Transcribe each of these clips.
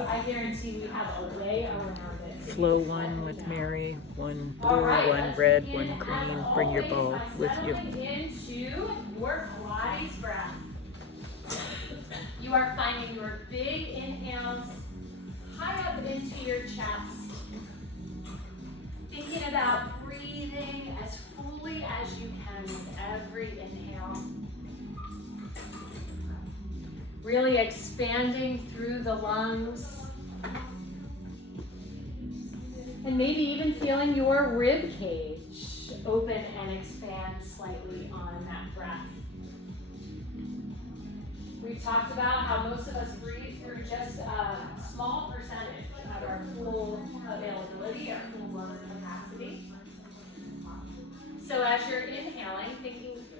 I guarantee we have a way around it. Flow one with Mary, one blue, Right, one red, one green. Bring your ball with you. Into your Pilates breath. You are finding your big inhales high up into your chest. Thinking about breathing as fully as you can with every inhale. Really expanding through the lungs. And maybe even feeling your rib cage open and expand slightly on that breath. We've talked about how most of us breathe through just a small percentage of our full availability, our full lung capacity. So as you're inhaling,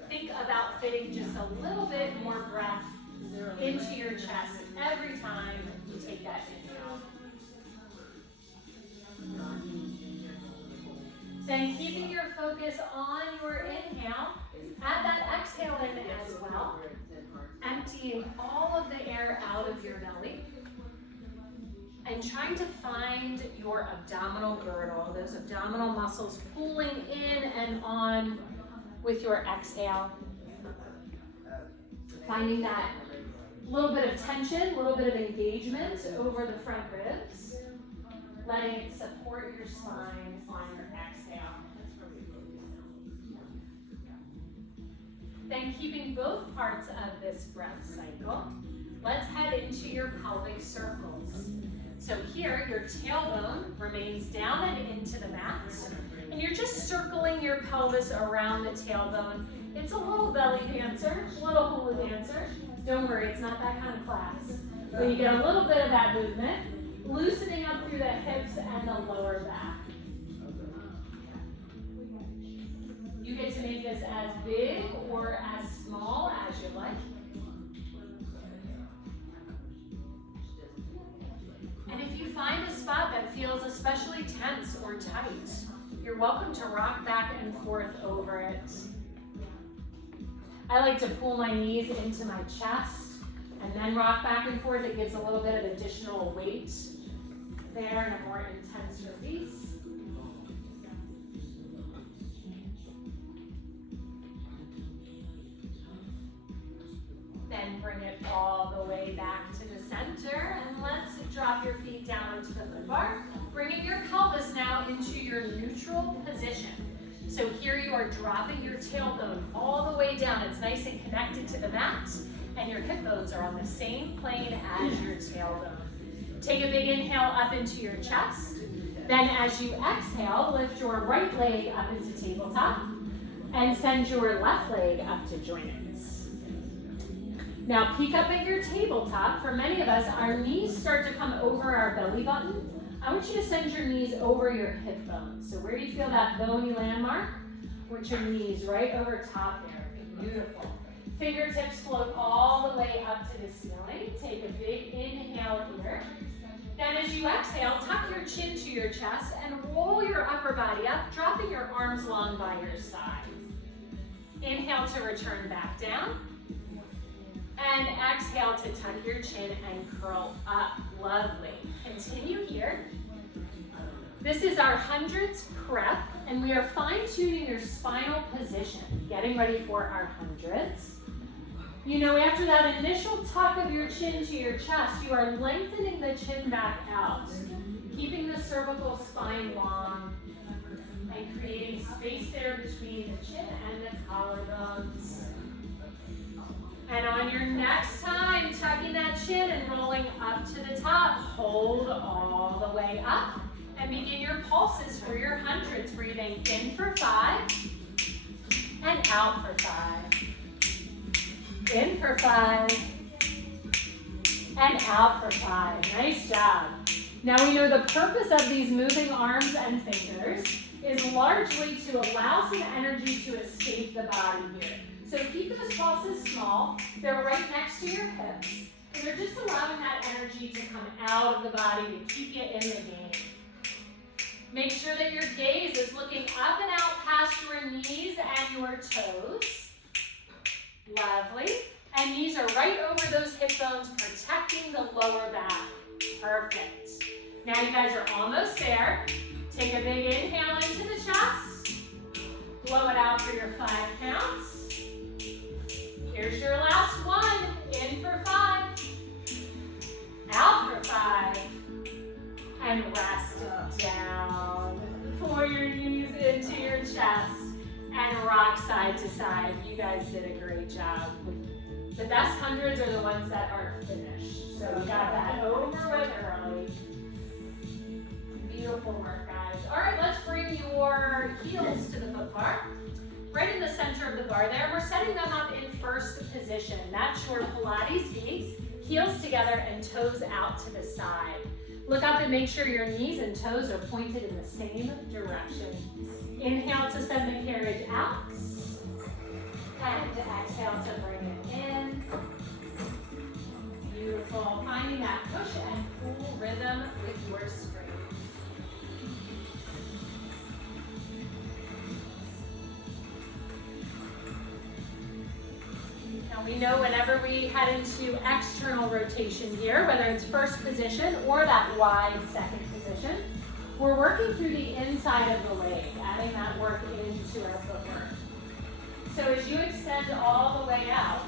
think about fitting just a little bit more breath into your chest every time you take that inhale. Then keeping your focus on your inhale, add that exhale in as well, emptying all of the air out of your belly and trying to find your abdominal girdle, those abdominal muscles pulling in and on with your exhale. Finding that little bit of tension, a little bit of engagement over the front ribs, letting it support your spine on your exhale. Then keeping both parts of this breath cycle, let's head into your pelvic circles. So here, your tailbone remains down and into the mat, and you're just circling your pelvis around the tailbone. It's a little belly dancer, a little hula dancer. Don't worry, it's not that kind of class. But you get a little bit of that movement, loosening up through the hips and the lower back. You get to make this as big or as small as you like. And if you find a spot that feels especially tense or tight, you're welcome to rock back and forth over it. I like to pull my knees into my chest and then rock back and forth. It gives a little bit of additional weight there and a more intense release. Then bring it all the way back to the center, and let's drop your feet down into the foot bar, bringing your pelvis now into your neutral position. So here you are dropping your tailbone all the way down. It's nice and connected to the mat, and your hip bones are on the same plane as your tailbone. Take a big inhale up into your chest. Then as you exhale, lift your right leg up into tabletop, and send your left leg up to joints. Now peek up at your tabletop. For many of us, our knees start to come over our belly button. I want you to send your knees over your hip bones. So where do you feel that bony landmark? With your knees right over top there. Beautiful. Fingertips float all the way up to the ceiling. Take a big inhale here. Then as you exhale, tuck your chin to your chest and roll your upper body up, dropping your arms long by your side. Inhale to return back down. And exhale to tuck your chin and curl up. Lovely. Continue here. This is our hundreds prep, and we are fine-tuning your spinal position, getting ready for our hundreds. You know, after that initial tuck of your chin to your chest, you are lengthening the chin back out, keeping the cervical spine long, and creating space there between the chin and the collarbones. And on your next time, tucking that chin and rolling up to the top, hold all the way up and begin your pulses for your hundreds. Breathing in for 5 and out for 5. In for 5 and out for 5. Nice job. Now we know the purpose of these moving arms and fingers is largely to allow some energy to escape the body here. So keep those pulses small. They're right next to your hips. And they're just allowing that energy to come out of the body to keep you in the game. Make sure that your gaze is looking up and out past your knees and your toes. Lovely. And knees are right over those hip bones, protecting the lower back. Perfect. Now you guys are almost there. Take a big inhale into the chest. Blow it out for your 5 counts. Here's your last one. In for 5. Out for 5. And rest down. Pour your knees into your chest and rock side to side. You guys did a great job. The best hundreds are the ones that aren't finished. So we got that over with early. Beautiful work, guys. All right, let's bring your heels to the foot bar. Right in the center of the bar there. We're setting them up in first position. That's your Pilates feet. Heels together and toes out to the side. Look up and make sure your knees and toes are pointed in the same direction. Inhale to send the carriage out. And exhale to bring it in. Beautiful. Finding that push and pull rhythm with your strength. Now we know whenever we head into external rotation here, whether it's first position or that wide second position, we're working through the inside of the leg, adding that work into our footwork. So as you extend all the way out,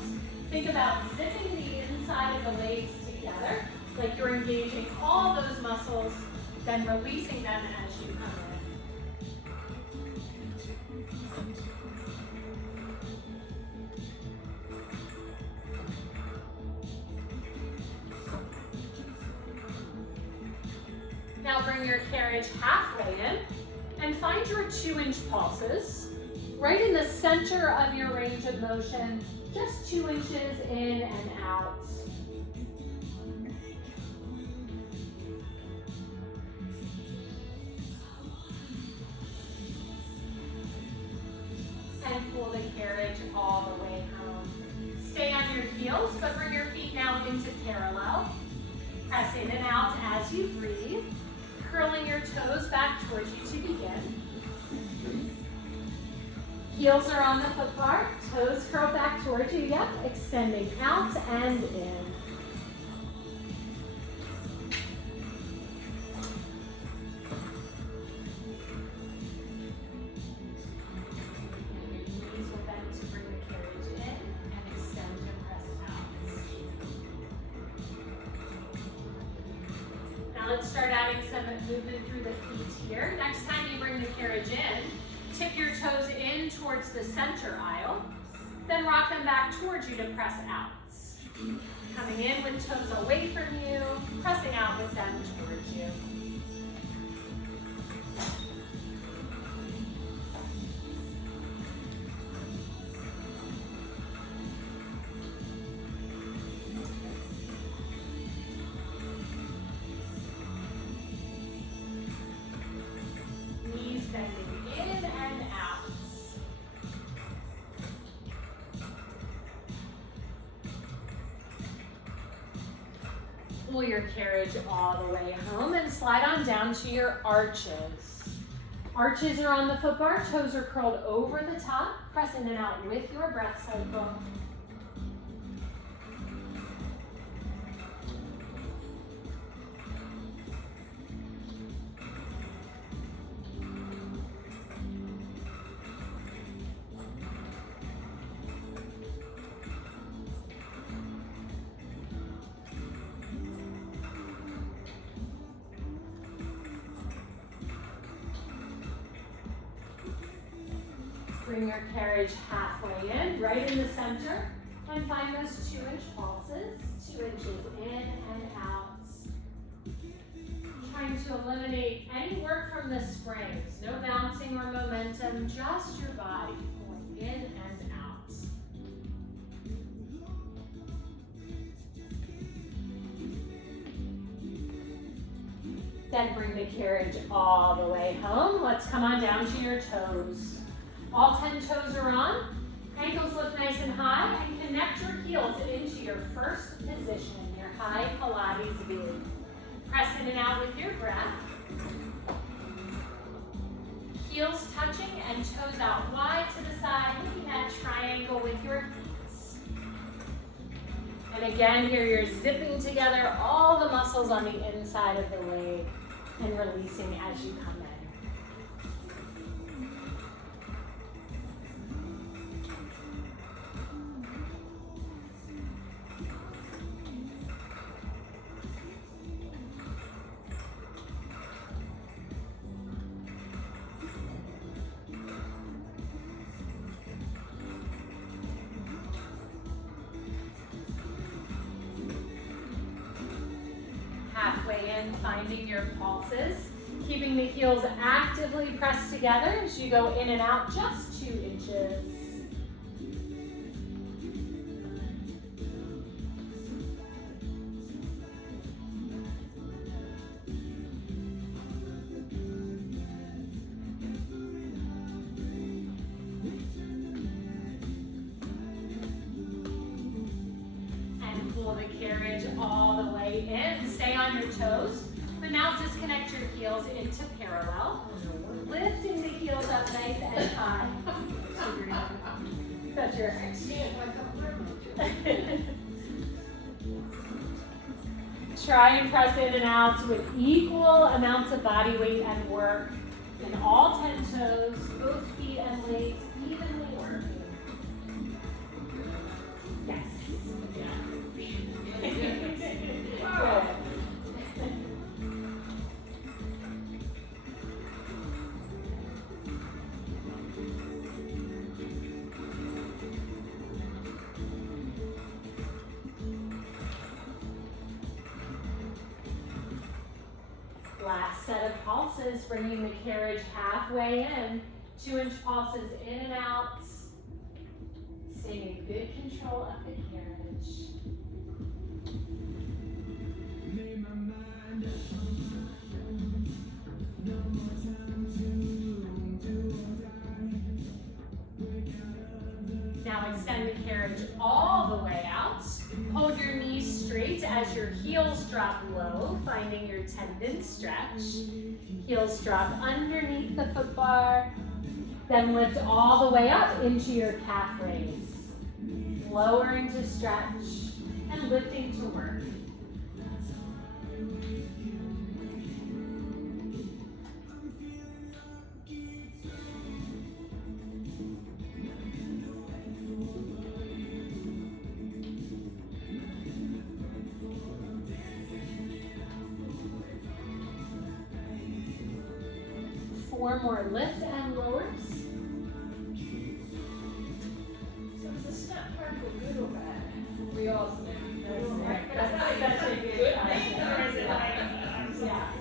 think about zipping the inside of the legs together, like you're engaging all those muscles, then releasing them as you come in. Now bring your carriage halfway in and find your 2-inch pulses right in the center of your range of motion, just 2 inches in and out. And pull the carriage all the way home. Stay on your heels, but bring your feet now into parallel. Press in and out as you breathe. Curling your toes back towards you to begin. Heels are on the foot bar, toes curl back towards you, yep, extending out and in. And your knees will bend to bring the carriage in and extend and press out. Now let's start adding some movement through the feet here. Next time you bring the carriage in, tip your toes in towards the center aisle, then rock them back towards you to press out. Coming in with toes away from you, pressing out with them towards you. Knees bending in and out. Pull your carriage all the way home and slide on down to your arches. Arches are on the foot bar, toes are curled over the top. Press in and out with your breath cycle. Bring your carriage halfway in, right in the center, and find those 2-inch pulses, 2 inches in and out. Trying to eliminate any work from the springs, no bouncing or momentum, just your body pulling in and out. Then bring the carriage all the way home. Let's come on down to your toes. All 10 toes are on. Ankles lift nice and high and connect your heels into your first position, your high Pilates V. Press in and out with your breath. Heels touching and toes out wide to the side, making that triangle with your feet. And again, here you're zipping together all the muscles on the inside of the leg and releasing as you come in. Halfway in, finding your pulses, keeping the heels actively pressed together as you go in and out just 2 inches. All the way in. Stay on your toes, but now disconnect your heels into parallel. Lifting the heels up nice and high. That's your Try and press in and out with equal amounts of body weight and work in all 10 toes, both feet and legs evenly working. Yes. Good. Last set of pulses, bringing the carriage halfway in. 2-inch pulses in and out. Staying in good control of the carriage. Now extend the carriage all the way out. Hold your knees straight as your heels drop low, finding your tendon stretch. Heels drop underneath the foot bar, then lift all the way up into your calf raise. Lowering to stretch and lifting to work. Four more lift and lowers. So is the snap crackle good or bad? We all snap. That's such a good question. Yeah.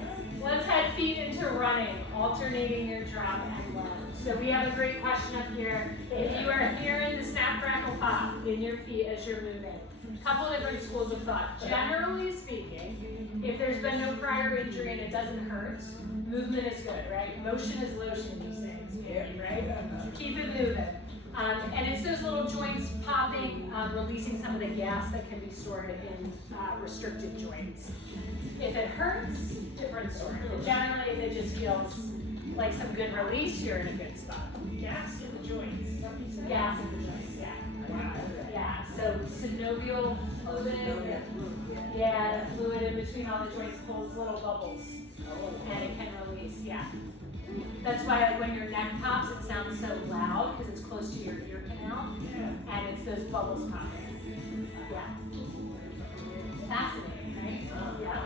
Let's head feet into running, alternating your drop and lunge. So we have a great question up here. If you are hearing the snap, crackle, pop in your feet as you're moving, a couple different schools of thought. Generally speaking, if there's been no prior injury and it doesn't hurt, movement is good, right? Motion is lotion, you say, maybe, right? Keep it moving. And it's those little joints popping, releasing some of the gas that can be stored in restricted joints. If it hurts, different story. But generally, if it just feels like some good release, you're in a good spot. Gas in the joints. Is that what you said? Gas in the joints, yeah. Wow. Yeah, so synovial fluid, yeah, the fluid in between all the joints holds little bubbles, and it can release, yeah. That's why like, when your neck pops, it sounds so loud, because it's close to your ear canal, and it's those bubbles popping. Yeah. Fascinating, right? Yeah.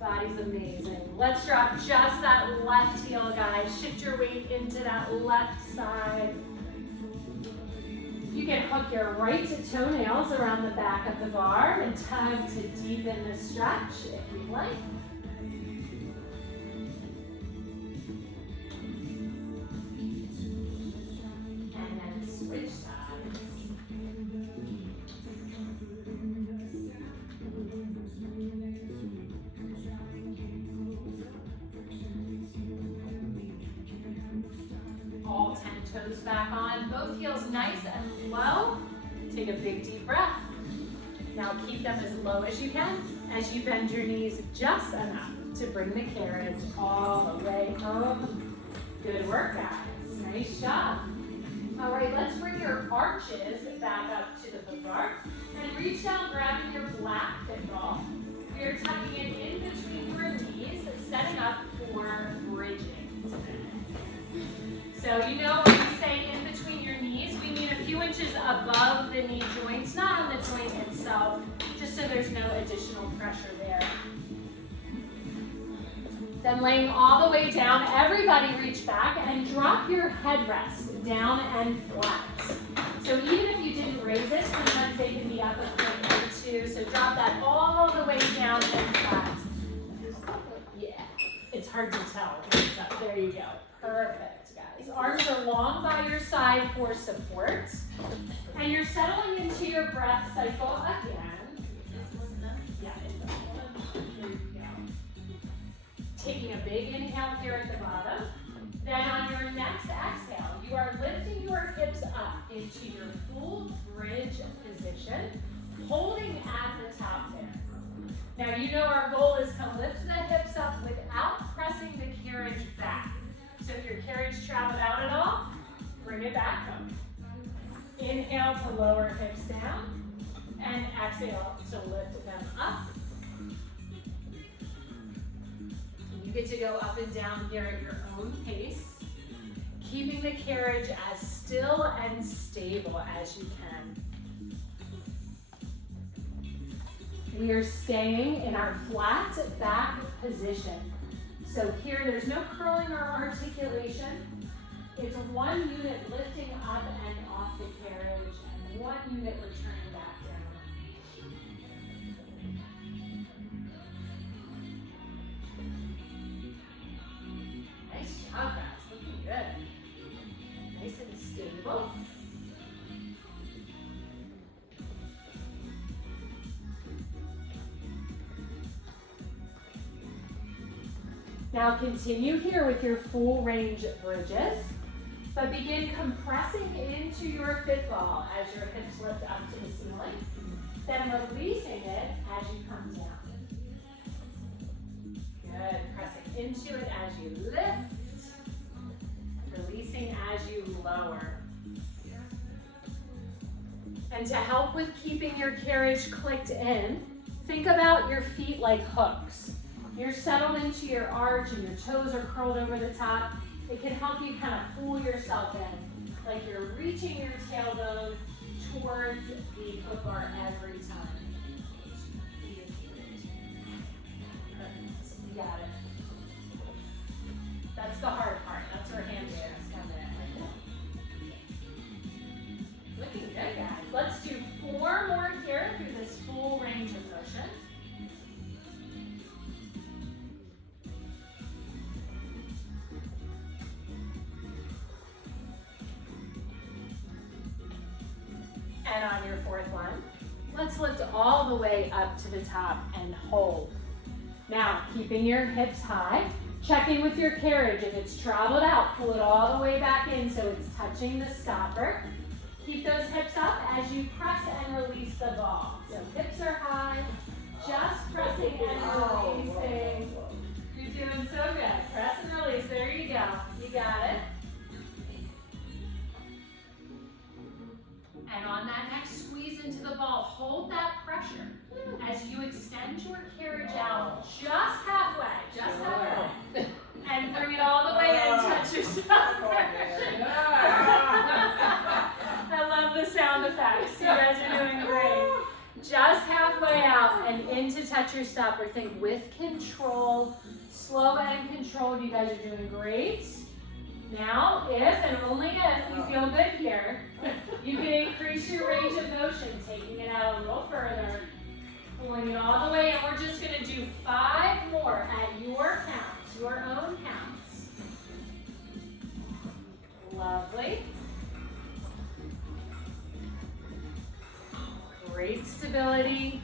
Body's amazing. Let's drop just that left heel, guys. Shift your weight into that left side. You can hook your right toenails around the back of the bar in time to deepen the stretch if you'd like. And then switch sides. All 10 toes back on, both heels nice and low. Take a big deep breath. Now keep them as low as you can as you bend your knees just enough to bring the carriage all the way home. Good work, guys. Nice job. All right, let's bring your arches back up to the foot bar and reach down, grabbing your black fit ball. We are tucking it in between your knees, setting up for bridging today. So you know when we say in between your knees, we mean a few inches above the knee joints, not on the joint itself, just so there's no additional pressure there. Then laying all the way down, everybody reach back and drop your headrest down and flat. So even if you didn't raise it, sometimes they can be up a point or two. So drop that all the way down and flat. Yeah, it's hard to tell when it's up. There you go. Perfect, guys. Arms are long by your side for support. And you're settling into your breath cycle again. Yeah, here you go. Taking a big inhale here at the bottom. Then on your next exhale, you are lifting your hips up into your full bridge position, holding at the top there. Now you know our goal is to lift the hips up without pressing the carriage back. So if your carriage traveled out at all, bring it back up. Inhale to lower hips down, and exhale to lift them up. You get to go up and down here at your own pace, keeping the carriage as still and stable as you can. We are staying in our flat back position. So here there's no curling or articulation. It's one unit lifting up and off the carriage and one unit returning back down. Nice job, guys. Looking good. Nice and stable. Now continue here with your full range bridges, but begin compressing into your fit ball as your hips lift up to the ceiling, then releasing it as you come down. Good, pressing into it as you lift, releasing as you lower. And to help with keeping your carriage clicked in, think about your feet like hooks. You're settled into your arch and your toes are curled over the top. It can help you kind of pull yourself in, like you're reaching your tailbone towards the foot bar every time. You got it. That's the hard part. That's where hand moves come in. Looking good, guys. Let's do 4 more here through this full range of motion. And on your 4th one, let's lift all the way up to the top and hold. Now, keeping your hips high, checking with your carriage. If it's traveled out, pull it all the way back in so it's touching the stopper. Keep those hips up as you press and release the ball. So hips are high, just pressing and releasing. You're doing so good. Press and release. There you go. You got it. And on that next squeeze into the ball, hold that pressure as you extend your carriage out just halfway, and bring it all the way in, touch your stopper. I love the sound effects. You guys are doing great. Just halfway out and in to touch your stopper. Think with control, slow and controlled. You guys are doing great. Now, if and only if you feel good here, you can increase your range of motion, taking it out a little further, pulling it all the way, and we're just going to do 5 more at your counts, your own counts. Lovely. Great stability.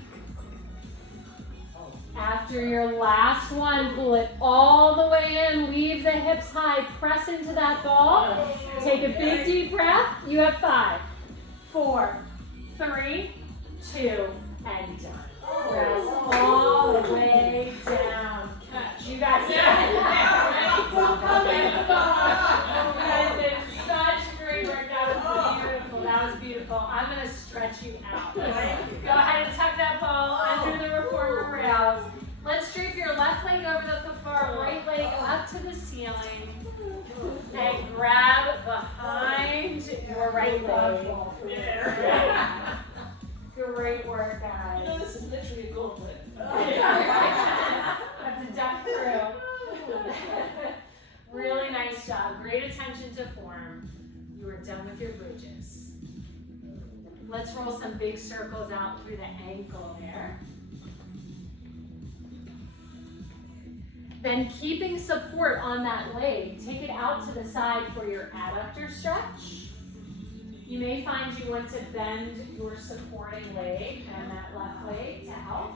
After your last one, pull it all the way in, leave the hips high, press into that ball. Take a big deep breath. You have 5, 4, 3, 2, and done. Press all the way down. You guys did such great work. That was leg up to the ceiling and grab behind your right leg. Great work, guys. You know, this is literally a gauntlet. Have to duck through. Really nice job. Great attention to form. You are done with your bridges. Let's roll some big circles out through the ankle there. Then keeping support on that leg, take it out to the side for your adductor stretch. You may find you want to bend your supporting leg and that left leg to help.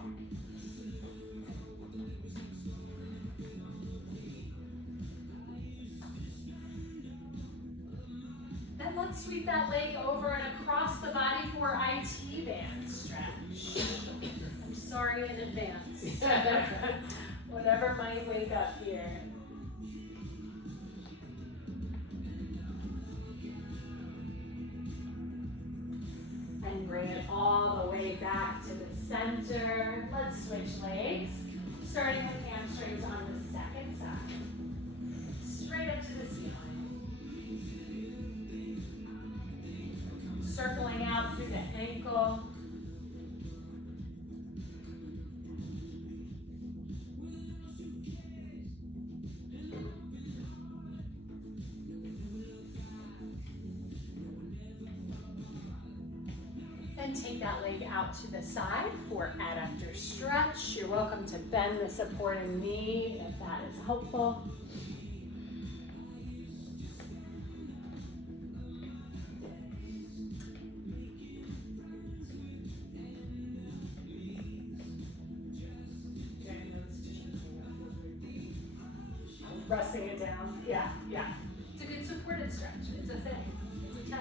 Then let's sweep that leg over and across the body for IT band stretch. I'm sorry in advance. Whatever might wake up here. And bring it all the way back to the center. Let's switch legs, starting with hamstrings on the second side. Straight up to the ceiling. Circling out through the ankle. Then take that leg out to the side for adductor stretch. You're welcome to bend the supporting knee if that is helpful. Pressing it down. Yeah. It's a good supported stretch. It's a thing. It's a type.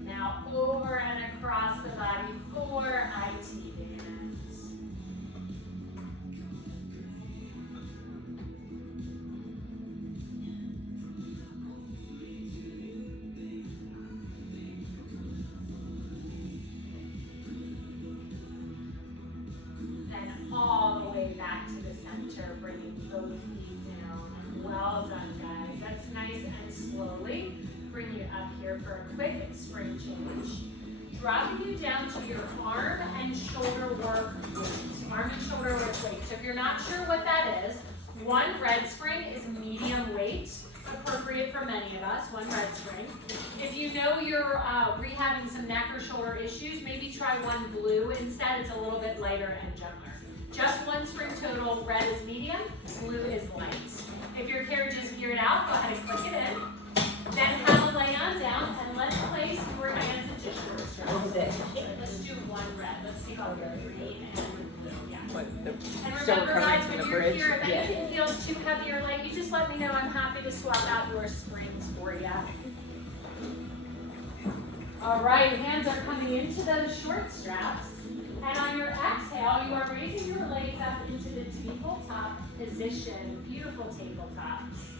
Now over and across the body for IT bands. And all the way back to the center, bringing both feet down. Well done, guys. That's nice and slowly. Bring you up here for a quick spring change. Dropping you down to your arm and shoulder work weights. Arm and shoulder work weights. So if you're not sure what that is, one red spring is medium weight, appropriate for many of us, one red spring. If you know you're rehabbing some neck or shoulder issues, maybe try one blue instead. It's a little bit lighter and gentler. Just one spring total. Red is medium, blue is light. If your carriage is geared out, go ahead and click it in. Then have a lay on down and let's place your hands into shoulder straps. Let's do one red. Let's see how we're green and blue. Yeah. And remember guys, when you're here, if anything feels too heavy or light, you just let me know. I'm happy to swap out your springs for you. All right, hands are coming into those short straps. And on your exhale, you are raising your legs up into the tabletop position. Beautiful tabletops.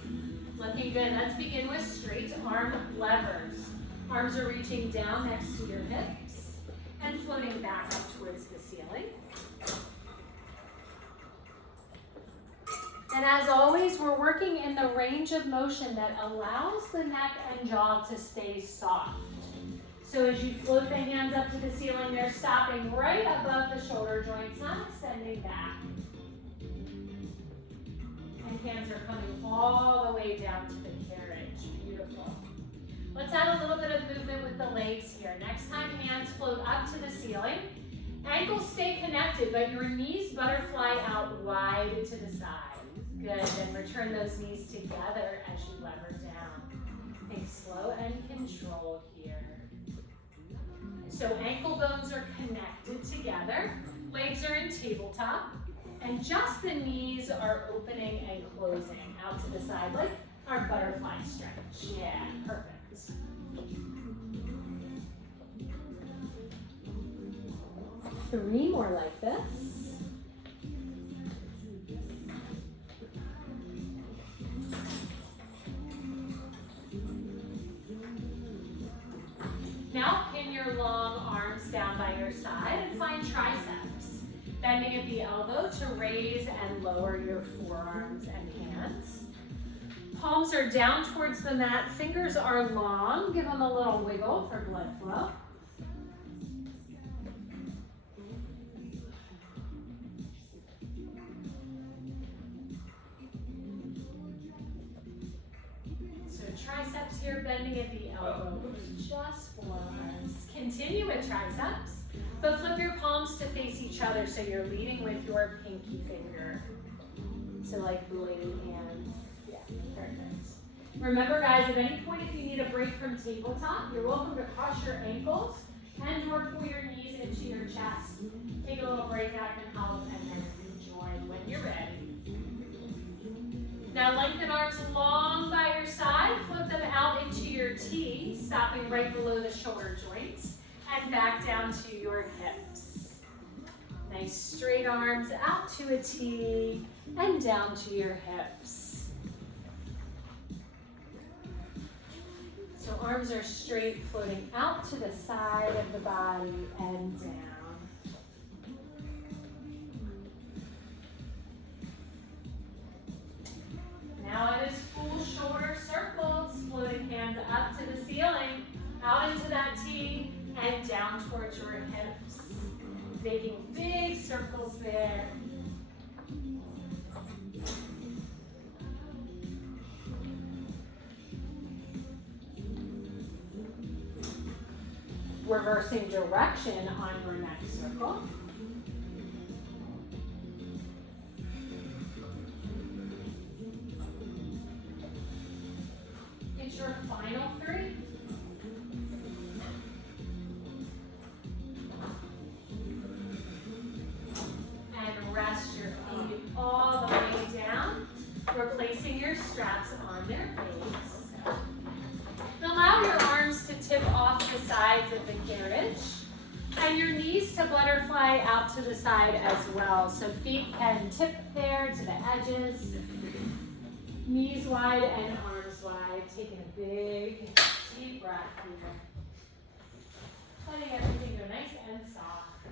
Looking good. Let's begin with straight arm levers. Arms are reaching down next to your hips and floating back up towards the ceiling. And as always, we're working in the range of motion that allows the neck and jaw to stay soft. So as you float the hands up to the ceiling, they're stopping right above the shoulder joints, not extending back. And hands are coming all the way down to the carriage. Beautiful. Let's add a little bit of movement with the legs here. Next time, hands float up to the ceiling. Ankles stay connected, but your knees butterfly out wide to the side. Good. Then return those knees together as you lever down. Think slow and controlled here. So ankle bones are connected together. Legs are in tabletop. And just the knees are opening and closing out to the side like our butterfly stretch. Yeah, perfect. 3 more like this. Now pin your long arms down by your side and find triceps. bending at the elbow to raise and lower your forearms and hands. Palms are down towards the mat, fingers are long. Give them a little wiggle for blood flow. So triceps here, bending at the elbow, just forearms. Continue with triceps, but flip your palms to face each other so you're leading with your pinky finger. So like blading hands. Yeah, perfect. Remember guys, at any point if you need a break from tabletop, you're welcome to cross your ankles and or pull your knees into your chest. Take a little break, that can help, and then rejoin when you're ready. Now lengthen arms long by your side, flip them out into your T, stopping right below the shoulder joints, and back down to your hips. Nice straight arms out to a T, and down to your hips. So arms are straight, floating out to the side of the body and down. Now it is full shoulder circles, floating hands up to the ceiling, out into that T, and down towards your hips. Making big circles there. Reversing direction on your next circle. It's your final 3. And rest your feet all the way down, replacing your straps on their base. Allow your arms to tip off the sides of the carriage and your knees to butterfly out to the side as well. So feet can tip there to the edges, knees wide and arms wide. Taking a big, deep breath here. Letting everything go nice and soft.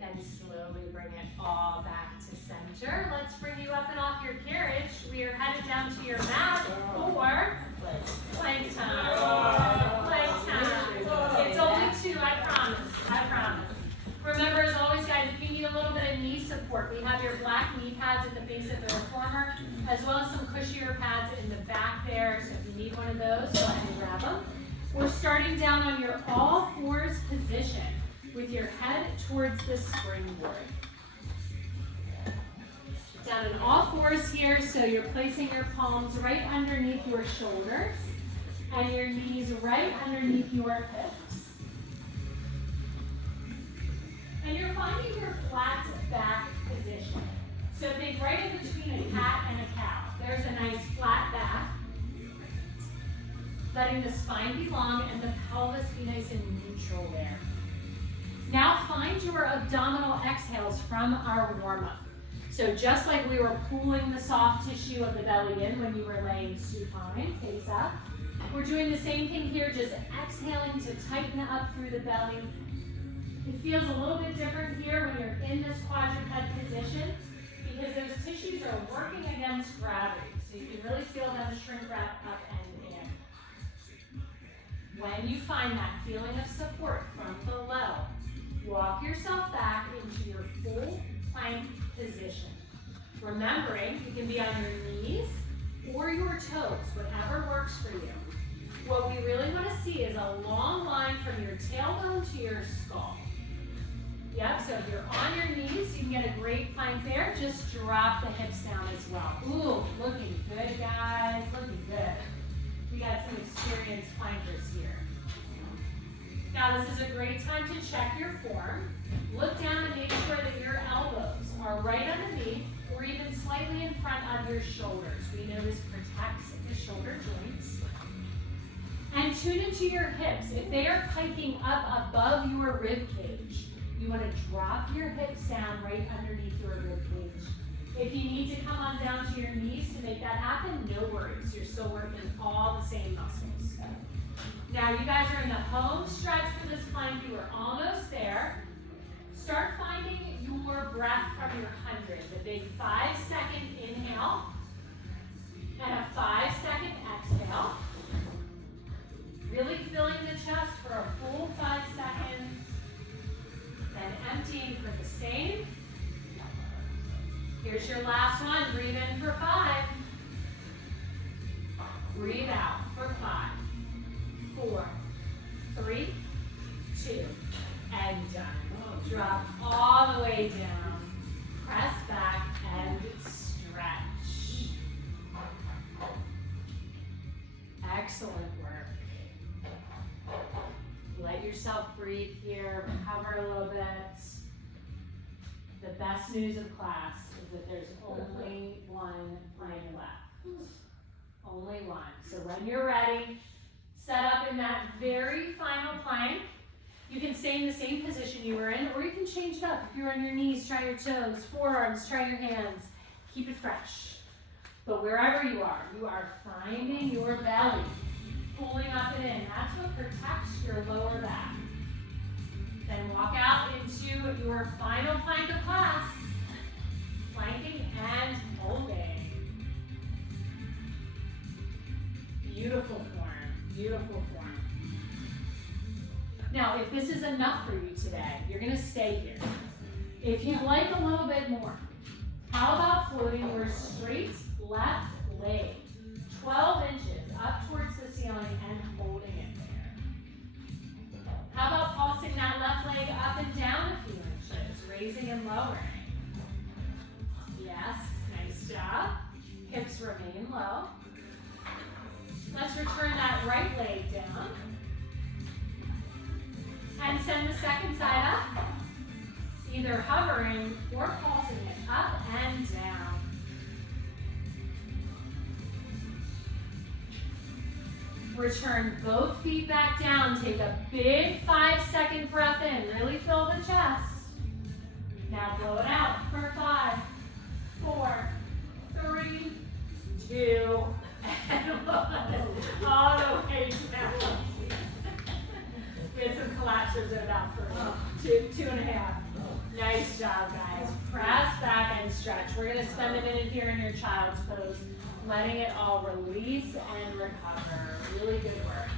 Then slowly bring it all back to center. Let's bring you up and off your carriage. We are headed down to your mat for plank time. Plank time. It's only 2, I promise. I promise. Remember, as always, guys, if you need a little bit of knee support, we have your black knee pads at the base of the reformer, as well as some cushier pads in the back there. So if you need one of those, go ahead and grab them. We're starting down on your all fours position, with your head towards the springboard. Down on all fours here, so you're placing your palms right underneath your shoulders and your knees right underneath your hips. And you're finding your flat back position. So think right in between a cat and a cow. There's a nice flat back. Letting the spine be long and the pelvis be nice and neutral there. Now find your abdominal exhales from our warm-up. So just like we were pulling the soft tissue of the belly in when you were laying supine, face up, we're doing the same thing here, just exhaling to tighten up through the belly. It feels a little bit different here when you're in this quadruped position because those tissues are working against gravity. So you can really feel them shrink wrap up and in. When you find that feeling of support from below, walk yourself back into your full plank position. Remembering you can be on your knees or your toes, whatever works for you. What we really want to see is a long line from your tailbone to your skull. Yep, so if you're on your knees, you can get a great plank there. Just drop the hips down as well. Ooh, looking good, guys, looking good. We got some experienced plankers here. Now this is a great time to check your form. Look down and make sure that your elbows are right underneath or even slightly in front of your shoulders. We know this protects the shoulder joints. And tune into your hips. If they are hiking up above your rib cage, you want to drop your hips down right underneath your rib cage. If you need to come on down to your knees to make that happen, no worries. You're still working all the same muscles. Now you guys are in the home stretch for this plank. You are almost there. Start finding your breath from your 100. The big 5-second inhale and a 5-second exhale. Really filling the chest for a full 5 seconds. Then emptying for the same. Here's your last one. Breathe in for 5. Breathe out for 5, 4, 3, 2, and done. Drop all the way down. Press back and stretch. Excellent work. Let yourself breathe here. Recover a little bit. The best news of class is that there's only one plank left. Only one. So when you're ready, set up in that very final plank. You can stay in the same position you were in, or you can change it up. If you're on your knees, try your toes, forearms, try your hands. Keep it fresh. But wherever you are finding your belly, pulling up and in. That's what protects your lower back. Then walk out into your final plank of class. Planking and holding. Beautiful form, beautiful form. Now, if this is enough for you today, you're gonna stay here. If you'd like a little bit more, how about floating your straight left leg 12 inches up towards the ceiling and holding it there? How about pulsing that left leg up and down a few inches, raising and lowering? Yes, nice job. Hips remain low. Let's return that right leg down. And send the second side up, either hovering or pulsing it up and down. Return both feet back down. Take a big 5-second breath in. Really fill the chest. Now blow it out for 5, 4, 3, 2, and 1. All the way down. We had some collapses at about 2.5. Nice job, guys. Press back and stretch. We're going to spend a minute here in your child's pose, letting it all release and recover. Really good work.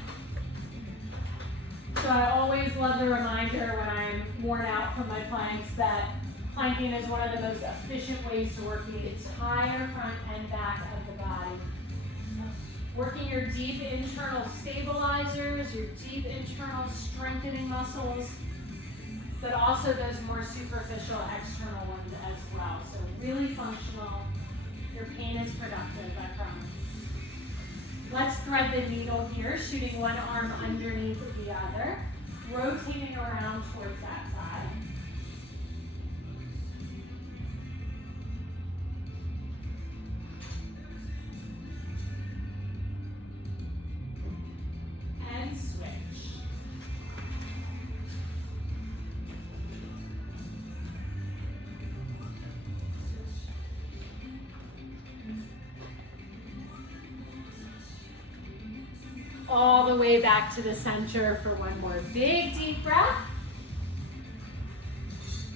So I always love the reminder when I'm worn out from my planks that planking is one of the most efficient ways to work the entire front and back of the body. Working your deep internal stabilizers, your deep internal strengthening muscles, but also those more superficial external ones as well. So really functional. Your pain is productive, I promise. Let's thread the needle here, shooting one arm underneath the other, rotating around towards that side. And switch. All the way back to the center for one more big deep breath.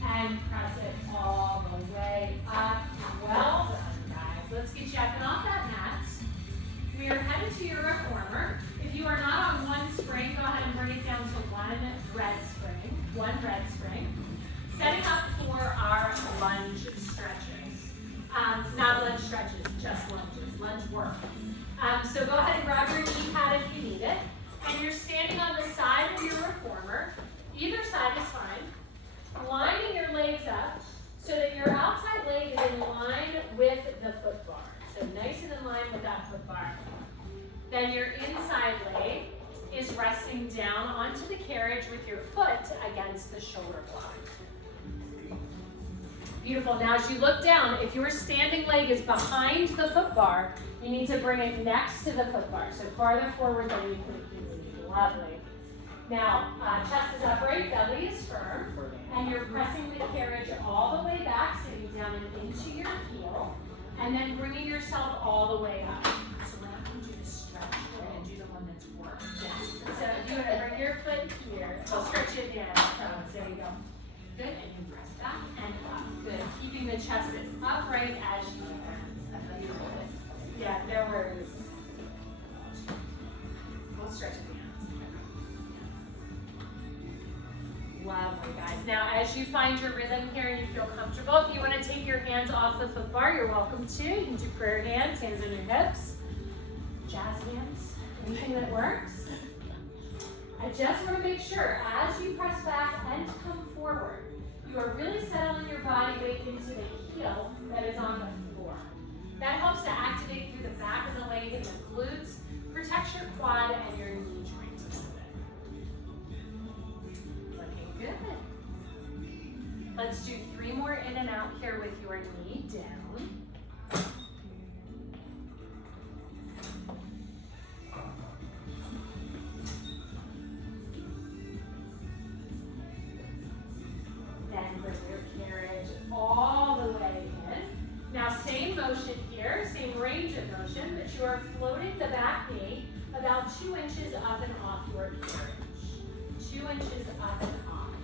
And press it all the way up. Well done, guys. Let's get you up and off that mat. We are headed to your reformer. If you are not on one spring, go ahead and bring it down to one red spring. Setting up for our lunge stretches. Not lunge stretches, just lunges, lunge work. So go ahead and grab your knee pad if you need it. And you're standing on the side of your reformer. Either side is fine. Lining your legs up so that your outside leg is in line with the foot bar. So nice and in line with that foot bar. Then your inside leg is resting down onto the carriage with your foot against the shoulder block. Beautiful. Now as you look down, if your standing leg is behind the foot bar, you need to bring it next to the foot bar. So farther forward than you think you need. Lovely. Now, chest is upright, belly is firm, and you're pressing the carriage all the way back, sitting down and into your heel, and then bringing yourself all the way up. So when I want you to stretch, we're going to do the one that's worked. Yeah. So if you want to bring your foot here, I'll stretch it down. There you go. Good, and you press back and up. Good, keeping the chest as upright as you can. Yeah, no worries. We'll stretch it down. Lovely, guys. Now, as you find your rhythm here and you feel comfortable, if you want to take your hands off the foot bar, you're welcome to. You can do prayer hands, hands on your hips, jazz hands, anything that works. I just want to make sure, as you press back and come forward, you are really settling your body weight into the heel that is on the floor. That helps to activate through the back of the leg and the glutes, protects your quad and your knee joints a little bit. Looking good. Let's do 3 more in and out here with your knee down. Then bring your carriage all the way in. Now same motion here, same range of motion, but you are floating the back knee about 2 inches up and off your carriage. 2 inches up and off.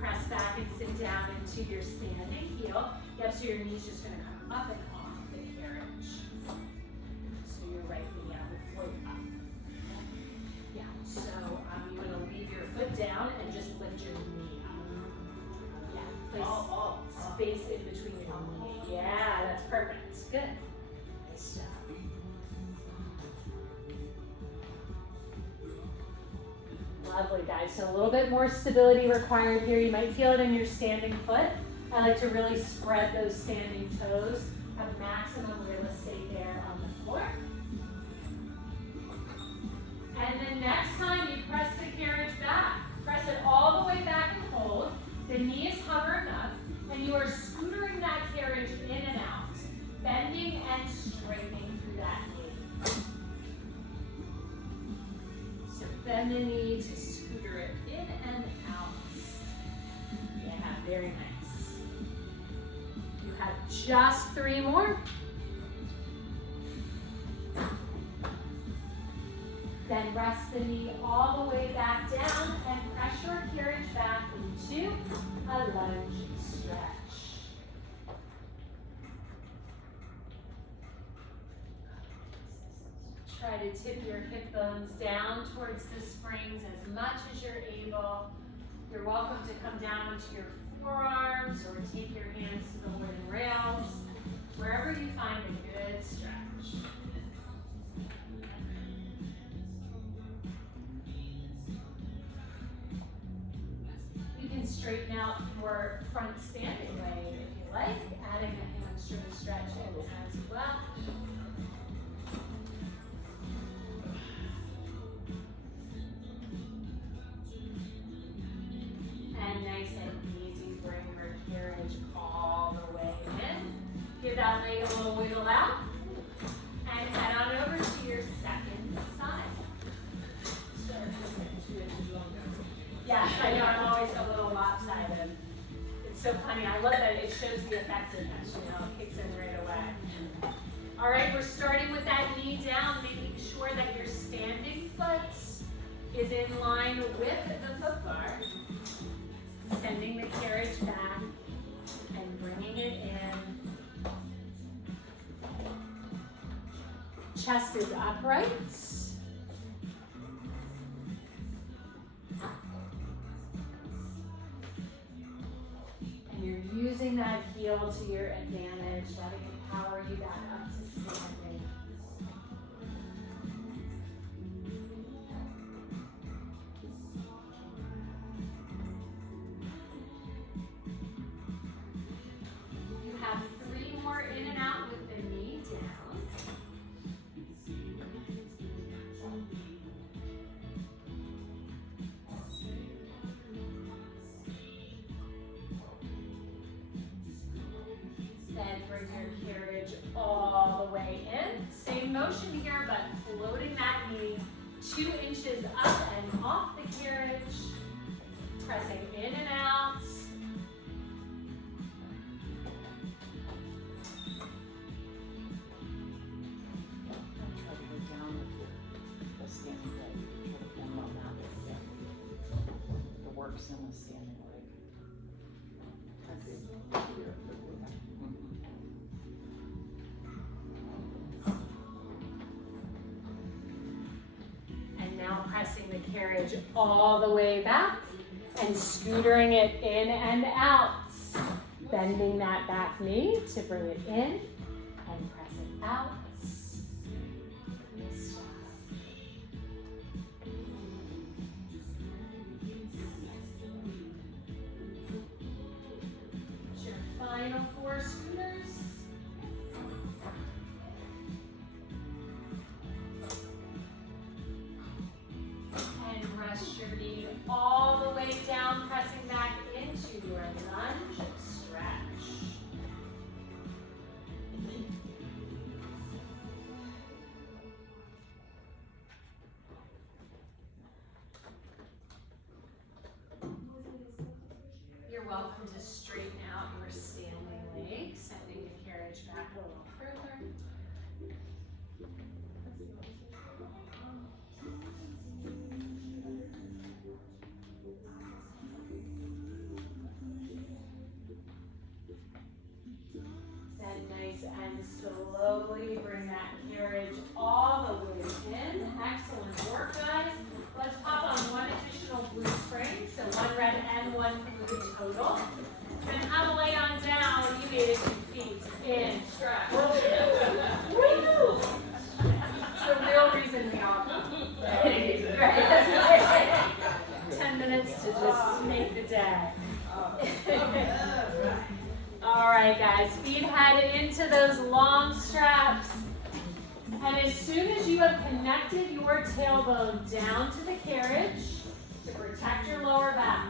Press back and sit down into your standing heel. Yep, so your knee's just gonna come up and off the carriage. So your right knee will float up. Yeah, so you want to leave your foot down and just lift your knee up. Yeah, place space in between your knee. Yeah, that's perfect. Good. Nice job. Lovely, guys. So a little bit more stability required here. You might feel it in your standing foot. I like to really spread those standing toes, have maximum real estate there on the floor. And then next time you press the carriage back. Press it all the way back and hold. The knee is hovering up, and you are scootering that carriage in and out, bending and straightening through that knee. So bend the knee to scooter it in and out. Yeah, very nice. You have just 3 more. Then rest the knee all the way back down and press your carriage back into a lunge stretch. Try to tip your hip bones down towards the springs as much as you're able. You're welcome to come down into your forearms or take your hands to the wooden rails, wherever you find a good stretch. You can straighten out your front standing leg if you like, adding a hamstring stretch in as well. And nice and easy, bring your carriage all the way in. Give that leg a little wiggle out. And head on over to your second side. Yes, I know, I'm always a little lopsided. It's so funny, I love that it shows the effectiveness, you know, it kicks in right away. All right, we're starting with that knee down, making sure that your standing foot is in line with the foot bar. Sending the carriage back and bringing it in. Chest is upright. And you're using that heel to your advantage, letting it power you back up to standing. You have 3 more in and out with the knee down. Then bring your carriage all the way in. Same motion here, but floating that knee 2 inches up and off the carriage. Pressing in and out. Try to go down with the And now pressing the carriage all the way back and scootering it in and out. Bending that back knee to bring it in and press it out. Your final 4 scooters. And rest your knee all the way down, pressing back into your lunge stretch. You're welcome to straighten out your standing legs, sending the carriage back a little further. Then nice and slowly bring that carriage all the way in. Excellent work, guys. Let's pop on 1 additional blue spring, so 1 red and 1 blue total. And have a lay on down when you need it, 2 feet in stretch. Woo! It's the real reason we all come. Right? 10 minutes to just make the day. All right, guys, feet head into those long straps. And as soon as you have connected your tailbone down to the carriage to protect your lower back,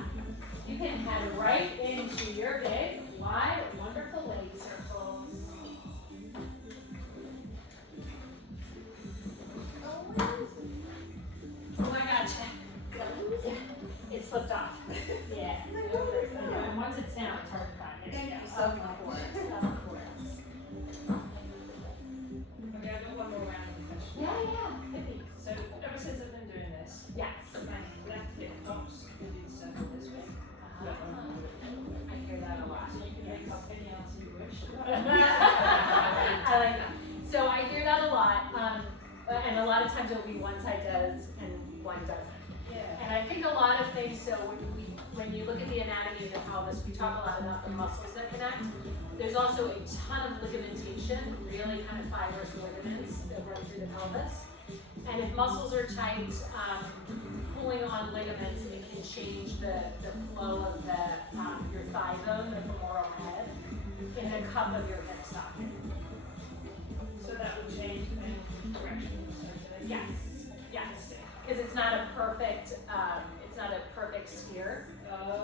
you can head right into your big, wide, wonderful leg circles. Oh, I gotcha. It slipped off. Yeah. And once it's down, it's hard to find. Thank you so much. Of course. Okay, I've got one more round of questions. Yeah. So ever since I've been doing this, Yes. my left hip pops and it's circle this way. I hear that a lot. You can make up any answer you wish. I like that. So I hear that a lot, and a lot of times it'll be one side does and one doesn't. Yeah. And I think a lot of things, so when you look at the anatomy of the pelvis, we talk a lot about the muscles that connect. There's also a ton of ligamentation, really kind of fibrous ligaments that run through the pelvis. And if muscles are tight, pulling on ligaments, it can change the flow of your thigh bone, the femoral head, in the cup of your hip socket. So that would change the direction of the circulation. Yes, because it's not a perfect sphere.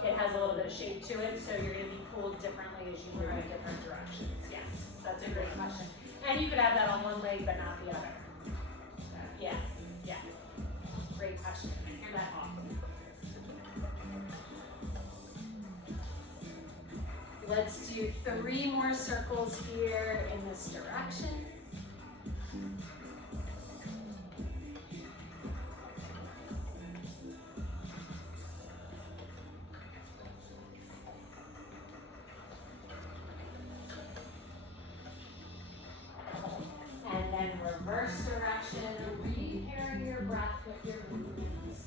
It has a little bit of shape to it, so you're going to be pulled differently as you move in different directions. Yes, that's a great question. And you could have that on one leg, but not the other. Yeah. Great question. I hear that often. Let's do 3 more circles here in this direction. And then reverse direction, repairing your breath with your movements.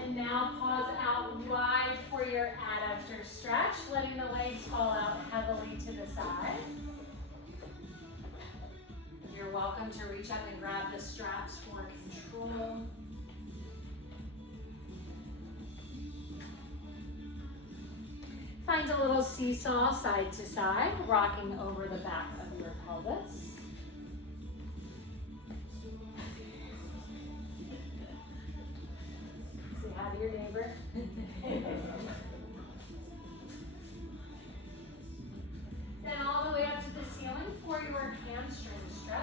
And now pause out wide for your adductor stretch, letting the legs fall out heavily to the side. You're welcome to reach up and grab the straps for control. Find a little seesaw side to side, rocking over the back of your pelvis. your neighbor. Then all the way up to the ceiling for your hamstring stretch.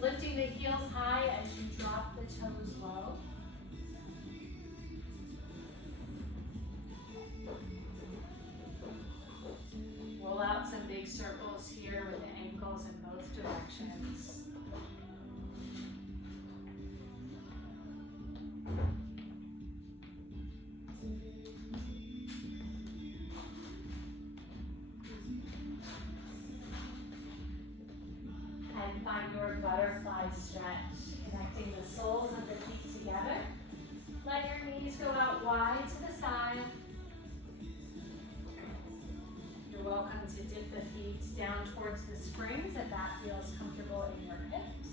Lifting the heels high as you drop the toes low. Roll out some big circles here with the ankles in both directions. And find your butterfly stretch, connecting the soles of the feet together. Let your knees go out wide to the side. You're welcome to dip the feet down towards the springs if that feels comfortable in your hips.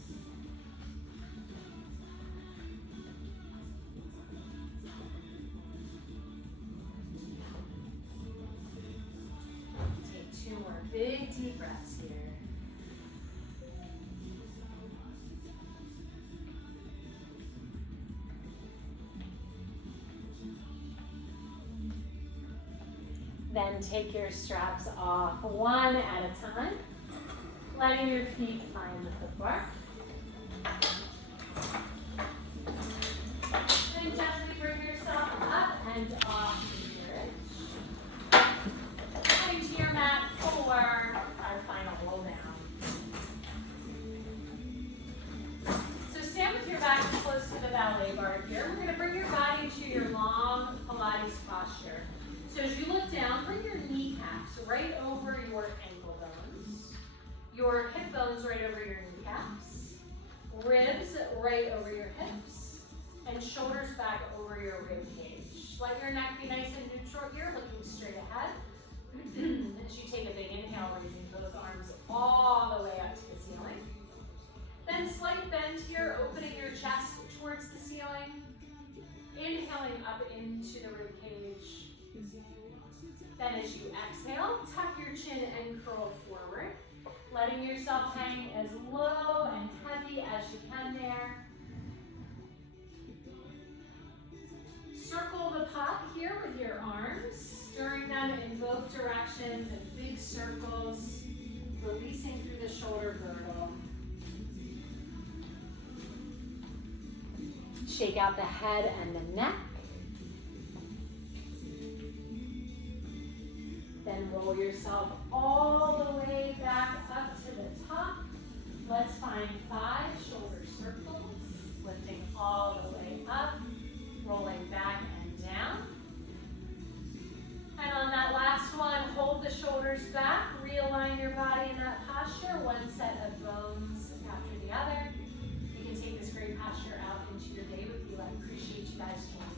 Take 2 more big deep breaths here. Then take your straps off one at a time, letting your feet find the footwork. Then gently bring yourself up and off the bridge. Coming to your mat for our final roll down. So stand with your back close to the ballet bar here. We're going to bring your body to your long Pilates posture. So as you look down, bring your kneecaps right over your ankle bones, your hip bones right over your kneecaps, ribs right over your hips, and shoulders back over your rib cage. Let your neck be nice and neutral here, looking straight ahead. As you take a big inhale, raising both arms all the way up to the ceiling. Then slight bend here, opening your chest towards the ceiling. Inhaling up into the rib cage. Then as you exhale, tuck your chin and curl forward, letting yourself hang as low and heavy as you can there. Circle the pot here with your arms, stirring them in both directions in big circles, releasing through the shoulder girdle. Shake out the head and the neck. Then roll yourself all the way back up to the top. Let's find 5 shoulder circles, lifting all the way up, rolling back and down. And on that last one, hold the shoulders back, realign your body in that posture, one set of bones after the other. You can take this great posture out into your day with you. I appreciate you guys joining.